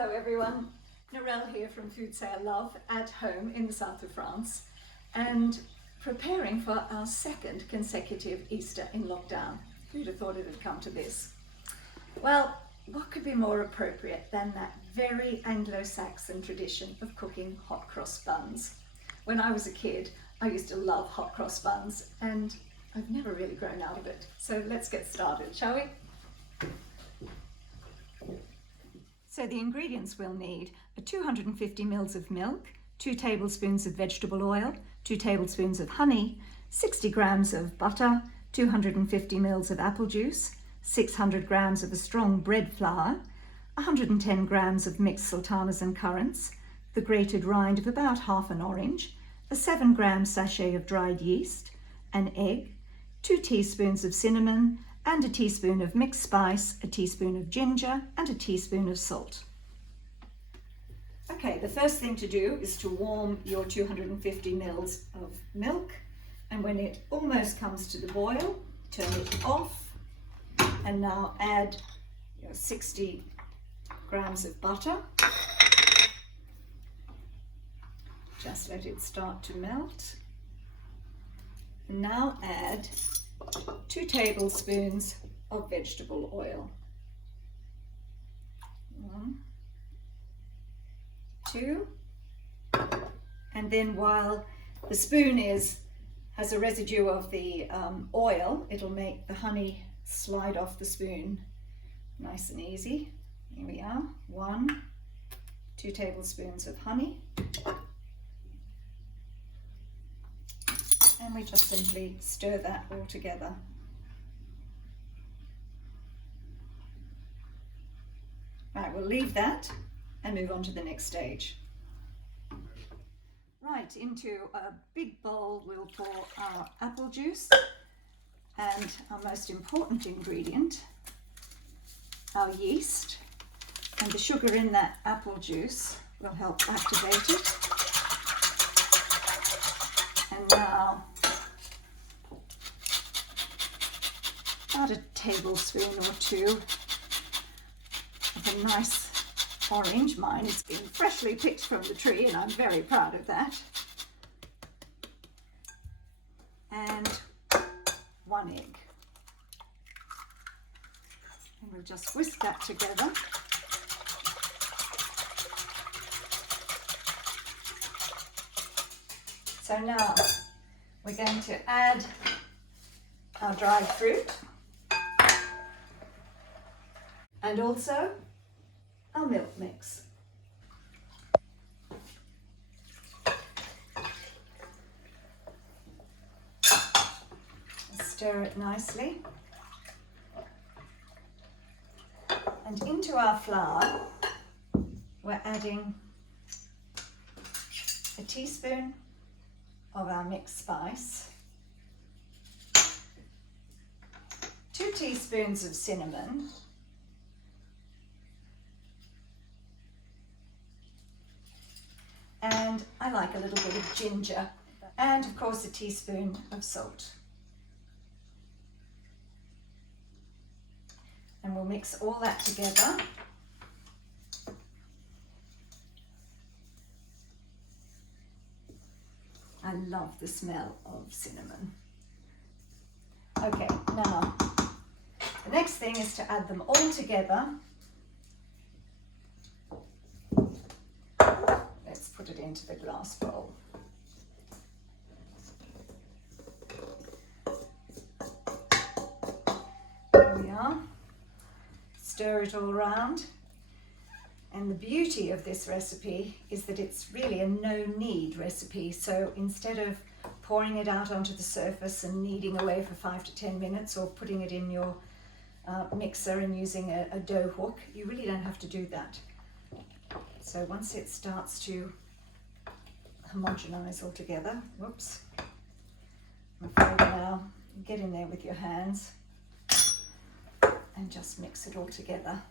Hello everyone, Narelle here from Food Say I Love at home in the south of France and preparing for our second consecutive Easter in lockdown. Who'd have thought it had come to this? Well, what could be more appropriate than that very Anglo-Saxon tradition of cooking hot cross buns? When I was a kid, I used to love hot cross buns and I've never really grown out of it. So let's get started, shall we? So the ingredients we'll need are 250 ml of milk, 2 tablespoons of vegetable oil, 2 tablespoons of honey, 60 grams of butter, 250 ml of apple juice, 600 grams of a strong bread flour, 110 grams of mixed sultanas and currants, the grated rind of about half an orange, a 7-gram sachet of dried yeast, an egg, 2 teaspoons of cinnamon, and a teaspoon of mixed spice, a teaspoon of ginger, and a teaspoon of salt. Okay, the first thing to do is to warm your 250 ml of milk, and when it almost comes to the boil, turn it off, and now add your 60 grams of butter. Just let it start to melt. And now add 2 tablespoons of vegetable oil. 1, 2, and then while the spoon has a residue of the oil, it'll make the honey slide off the spoon nice and easy. Here we are, 1, 2 tablespoons of honey. And we just simply stir that all together. Right, we'll leave that and move on to the next stage. Right, into a big bowl we'll pour our apple juice and our most important ingredient, our yeast, and the sugar in that apple juice will help activate it. And now about a tablespoon or 2 of a nice orange. Mine has been freshly picked from the tree and I'm very proud of that. And 1 egg. And we'll just whisk that together. So now we're going to add our dried fruit and also our milk mix. Stir it nicely. And into our flour, we're adding a teaspoon of our mixed spice, 2 teaspoons of cinnamon, and I like a little bit of ginger, and of course a teaspoon of salt. And we'll mix all that together. I love the smell of cinnamon. Okay, now the next thing is to add them all together. Let's put it into the glass bowl. There we are. Stir it all around. And the beauty of this recipe is that it's really a no-knead recipe. So instead of pouring it out onto the surface and kneading away for 5 to 10 minutes or putting it in your mixer and using a dough hook, you really don't have to do that. So once it starts to homogenize all together, whoops, I'm afraid now, get in there with your hands and just mix it all together.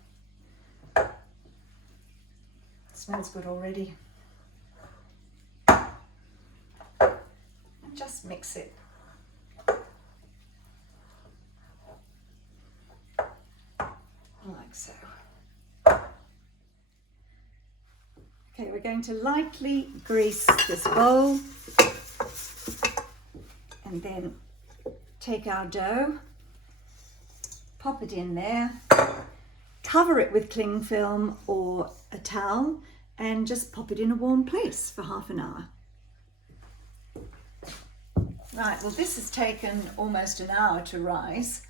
Smells good already. And just mix it. Like so. Okay, we're going to lightly grease this bowl and then take our dough, pop it in there, cover it with cling film or a towel and just pop it in a warm place for half an hour. Right, well this has taken almost an hour to rise.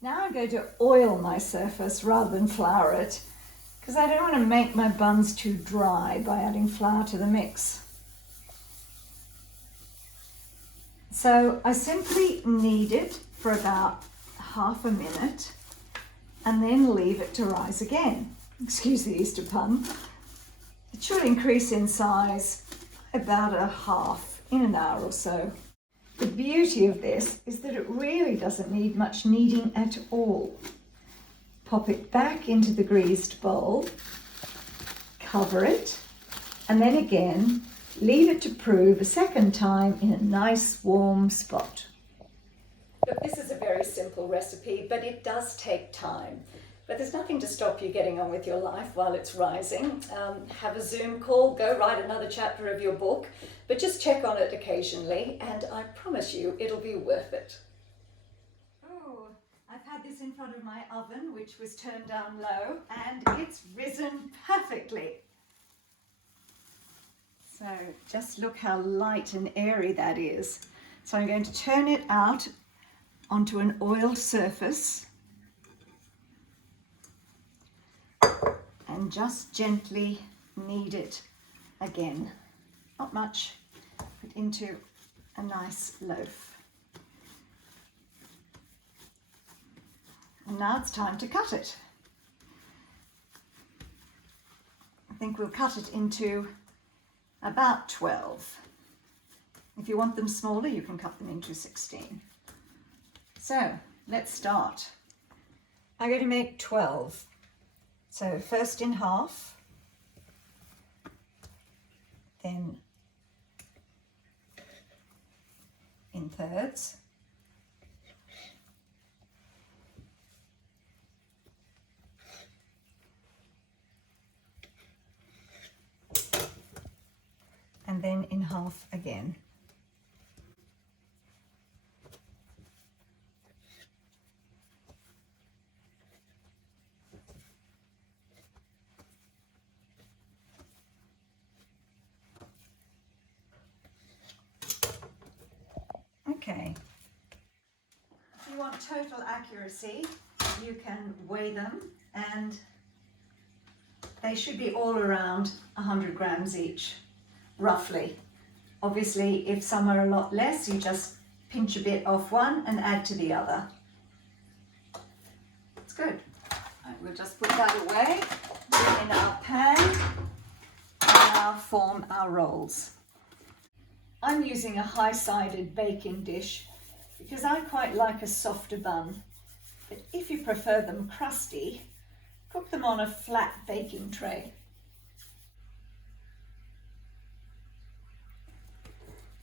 Now I'm going to oil my surface rather than flour it because I don't want to make my buns too dry by adding flour to the mix. So I simply knead it for about half a minute and then leave it to rise again. Excuse the Easter pun. It should increase in size about a half in an hour or so. The beauty of this is that it really doesn't need much kneading at all. Pop it back into the greased bowl, cover it, and then again leave it to prove a second time in a nice warm spot. Look, this is a very simple recipe, but it does take time. But there's nothing to stop you getting on with your life while it's rising. Have a Zoom call, go write another chapter of your book, but just check on it occasionally and I promise you it'll be worth it. Oh, I've had this in front of my oven, which was turned down low, and it's risen perfectly. So just look how light and airy that is. So I'm going to turn it out onto an oiled surface and just gently knead it again. Not much, but into a nice loaf. And now it's time to cut it. I think we'll cut it into about 12. If you want them smaller, you can cut them into 16. So let's start. I'm going to make 12. So first in half, then in thirds, and then in half again. Okay, if you want total accuracy, you can weigh them and they should be all around 100 grams each, roughly. Obviously, if some are a lot less, you just pinch a bit off one and add to the other. It's good. Right, we'll just put that away, put it in our pan, and now form our rolls. I'm using a high-sided baking dish because I quite like a softer bun, but if you prefer them crusty, cook them on a flat baking tray.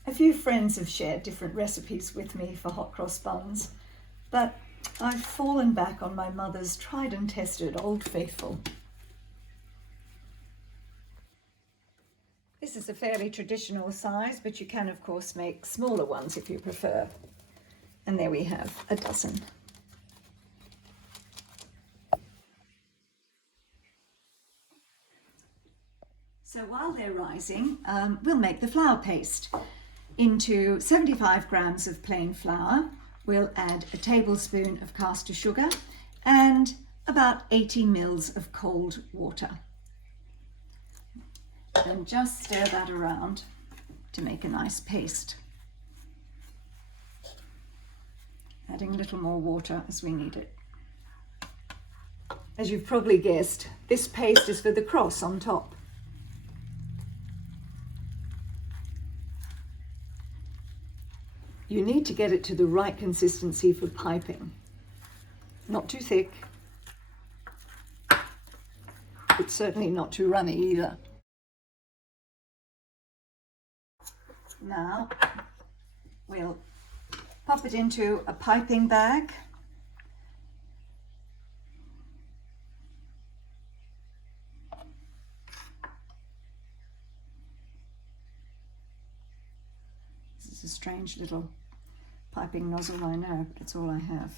A few friends have shared different recipes with me for hot cross buns, but I've fallen back on my mother's tried and tested Old Faithful. This is a fairly traditional size, but you can of course make smaller ones if you prefer. And there we have a dozen. So while they're rising, we'll make the flour paste. Into 75 grams of plain flour, we'll add a tablespoon of caster sugar and about 80 mils of cold water. And just stir that around to make a nice paste. Adding a little more water as we need it. As you've probably guessed, this paste is for the cross on top. You need to get it to the right consistency for piping. Not too thick, but certainly not too runny either. Now we'll pop it into a piping bag. a strange little piping nozzle, I know, but it's all I have.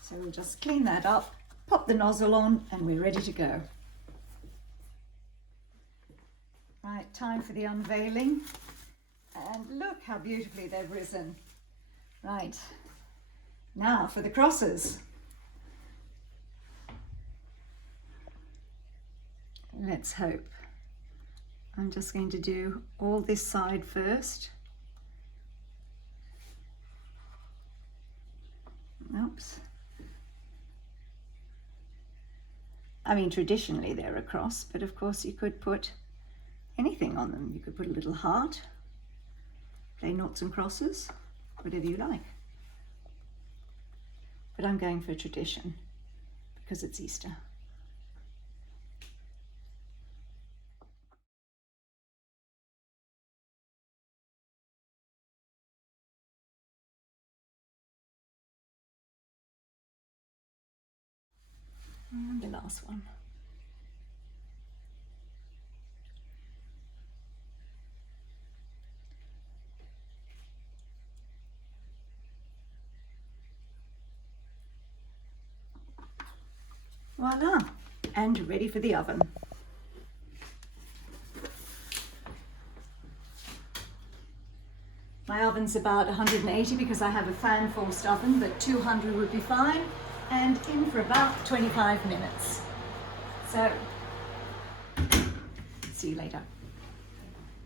So we'll just clean that up, pop the nozzle on, and we're ready to go. Right, time for the unveiling. And look how beautifully they've risen. Right, now for the crosses. Let's hope. I'm just going to do all this side first. Oops. I mean, traditionally they're a cross, but of course you could put anything on them. You could put a little heart, play noughts and crosses, whatever you like. But I'm going for tradition because it's Easter. And the last one. Voila, and ready for the oven. My oven's about 180 because I have a fan forced oven, but 200 would be fine, and in for about 25 minutes. So, see you later.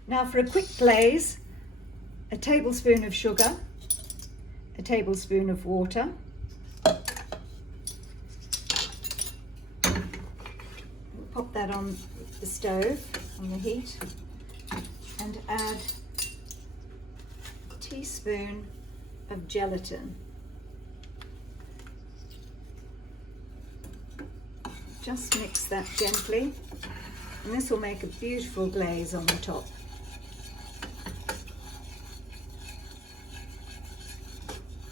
Now for a quick glaze, a tablespoon of sugar, a tablespoon of water, pop that on the stove, on the heat, and add a teaspoon of gelatin. Just mix that gently, and this will make a beautiful glaze on the top.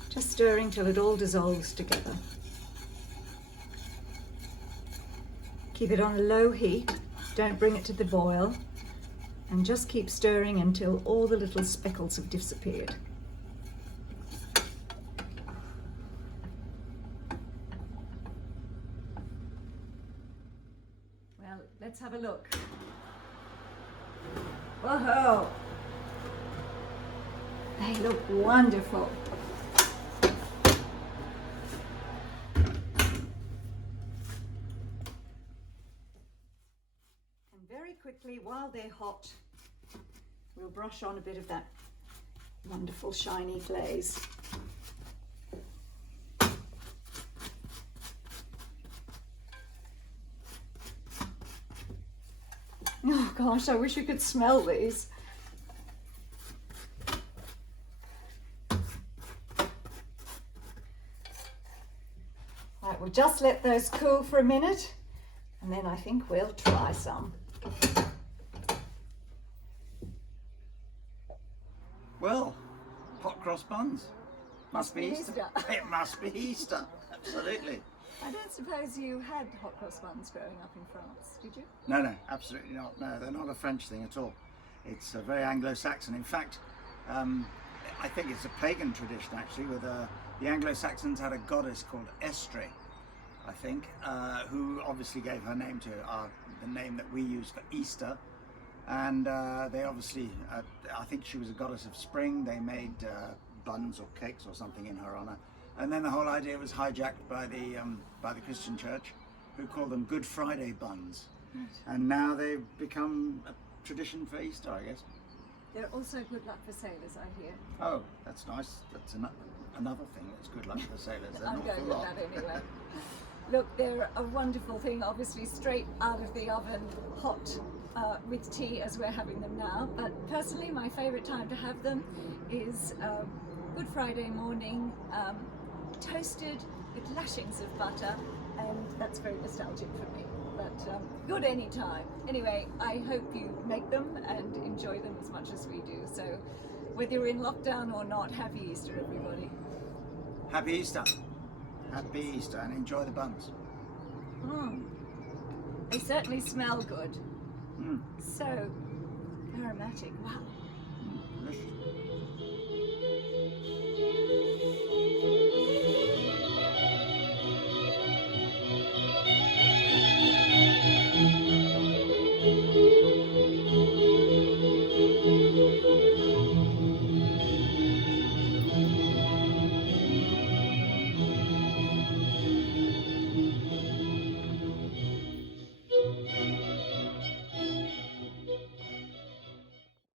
Just stirring till it all dissolves together. Keep it on a low heat, don't bring it to the boil, and just keep stirring until all the little speckles have disappeared. Well, let's have a look. Whoa! They look wonderful. Very quickly, while they're hot, we'll brush on a bit of that wonderful shiny glaze. Oh gosh, I wish you could smell these. Right, we'll just let those cool for a minute, and then I think we'll try some. Well, hot cross buns. Must be Easter. Easter. It must be Easter, absolutely. I don't suppose you had hot cross buns growing up in France, did you? No, absolutely not. No, they're not a French thing at all. It's a very Anglo-Saxon. In fact, I think it's a pagan tradition actually, with the Anglo-Saxons had a goddess called Estre, I think, who obviously gave her name to the name that we use for Easter. And they obviously, I think she was a goddess of spring. They made buns or cakes or something in her honor. And then the whole idea was hijacked by the Christian church, who called them Good Friday buns. Right. And now they've become a tradition for Easter, I guess. They're also good luck for sailors, I hear. Oh, that's nice. That's another thing that's good luck for sailors. I'm going with that anyway. Look, they're a wonderful thing, obviously straight out of the oven, hot, with tea as we're having them now. But personally, my favourite time to have them is Good Friday morning, toasted with lashings of butter, and that's very nostalgic for me. But good any time. Anyway, I hope you make them and enjoy them as much as we do. So whether you're in lockdown or not, happy Easter, everybody. Happy Easter. Happy Easter, and enjoy the buns. They certainly smell good. Mm. So aromatic. Wow. Delicious.